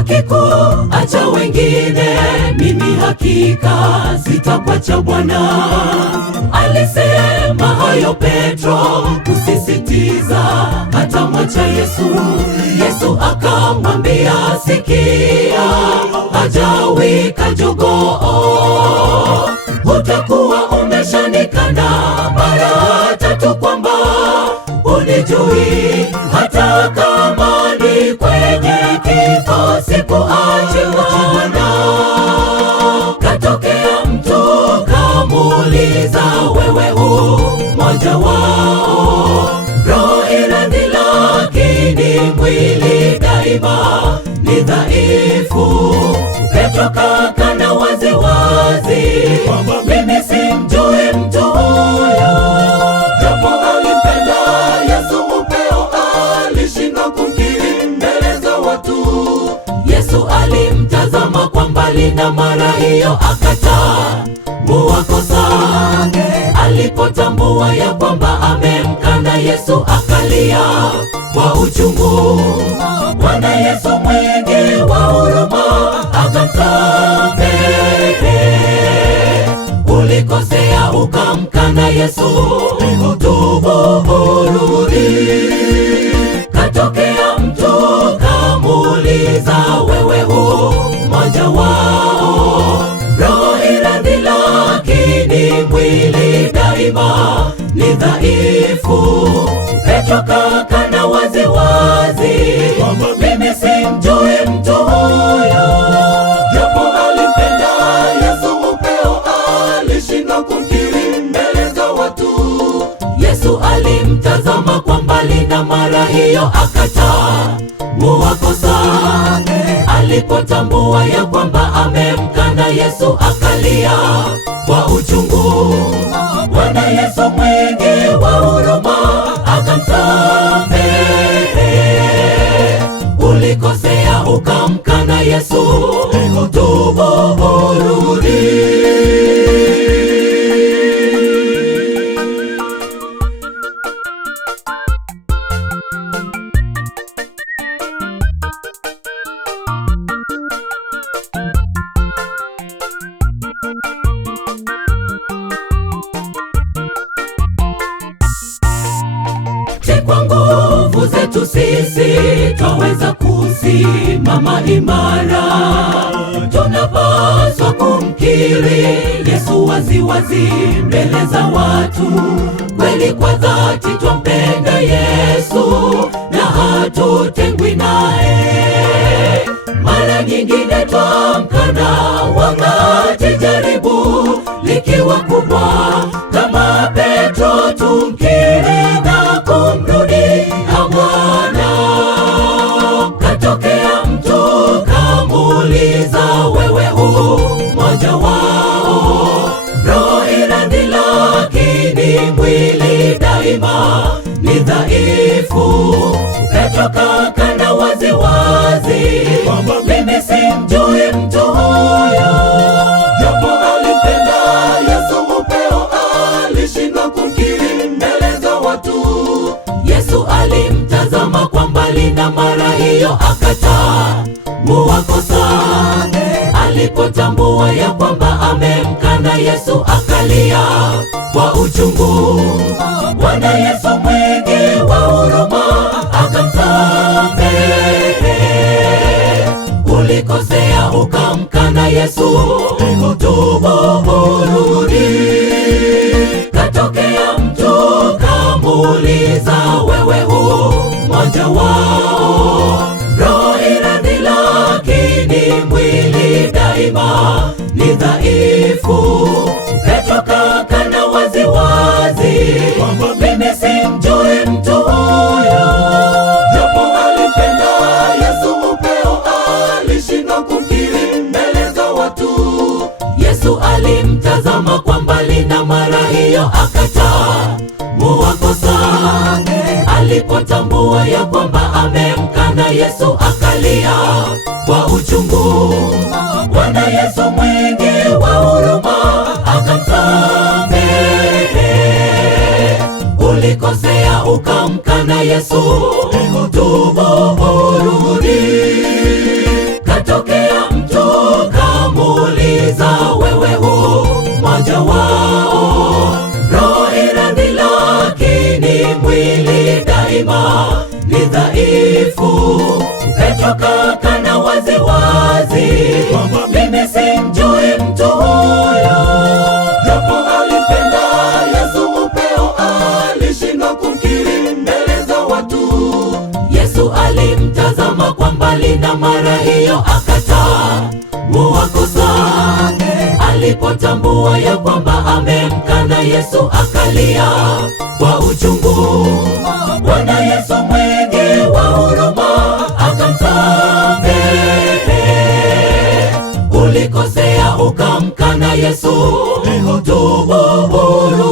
wakikuacha wengine, mimi hakika sitakuacha Bwana. Alisema hayo Petro kusisitiza hata mwacha Yesu. Yesu akamwambia, sikia, hajawika jogoo, utakuwa umeshanikana mara 3 kwamba unijui, hata kama ni kwenye kifo sikuachi Bwana. Katokea mtu kamuuliza, wewe mmoja wao? Roho iradhi lakini mwili daima ni dhaifu. Petro kakana wazi wazi, mimi simjui mtu huyo. Japo alimpenda Yesu upeo, alishindwa kumkiri mbele za watu. Yesu alimtazama kwa mbali na mara hiyo akatambua kosa. Alipotambua ya kwamba amemkana Yesu akalia kwa uchungu. Bwana Yesu mwingi wa huruma akamsamehe. Ulikosea ukamkana Yesu, tubu urudi. Katokea mtu kamuuliza, wewe mmoja wao? Roho iradhi lakini mwili daima ni dhaifu. Petro kakana wazi wazi, mimi simjui mtu huyo. Japo alimpenda Yesu upeo, alishindwa kumkiri mbele za watu. Yesu alimtazama kwa mbali na mara hiyo akatambua kosa. Alipotambua ya kwamba amemkana Yesu akalia kwa uchungu. Bwana Yesu mwingi wa huruma akamsamehe. Ulikosea ukamkana Yesu, tubu urudi. Kwa nguvu zetu sisi twaweza kusimama imara. Tunapaswa kumkiri Yesu waziwazi mbele za watu. Kweli kwa dhati twampenda Yesu na hatutengwi naye. Mara nyingine twamkana wakati jaribu likiwa kubwa. Kama Petro tumkiri na kumrudi Bwana. Katokea mtu kamuuliza, wewe mmoja wao? Roho iradhi lakini mwili daima ni dhaifu. Petro kakana wazi wazi, mimi simjui mtu huyo. Japo alimpenda Yesu upeo, alishindwa kumkiri mbele za watu. Yesu alimtazama kwa mbali na mara hiyo akatambua kosa. Alipotambua ya kwamba amemkana Yesu akalia kwa uchungu. Bwana Yesu mwingi wa huruma akamsamehe. Ulikosea ukamkana Yesu, tubu urudi. Katokea mtu kamuuliza, wewe mmoja wao? Roho iradhi lakini mwili daima ni dhaifu. Petro kakana wazi wazi, mimi simjui mtu huyo. Japo alimpenda Yesu upeo, alishindwa kumkiri mbele za watu. Yesu alimtazama kwa mbali na mara hiyo akatambua kosa. Alipotambua ya kwamba amemkana Yesu akalia kwa uchungu. Bwana Yesu mwingi wa huruma akamsamehe. Ulikosea ukamkana Yesu, tubu urudi. Akatokea mtu kamuuliza, wewe mmoja wao? Roho iradhi lakini mwili daima ni dhaifu. Petro kakana wazi wazi, mimi simjui mtu huyo. Japo alipenda Yesu upeo, alishindwa kumkiri mbele za watu. Yesu alimtazama kwa mbali na mara hiyo akatambua kosa. Alipotambua ya kwamba amemkana Yesu, akalia kwa uchungu. Bwana Yesu mwingi wa huruma akamsamehe. Ulikosea ukamkana Yesu, tubu huru.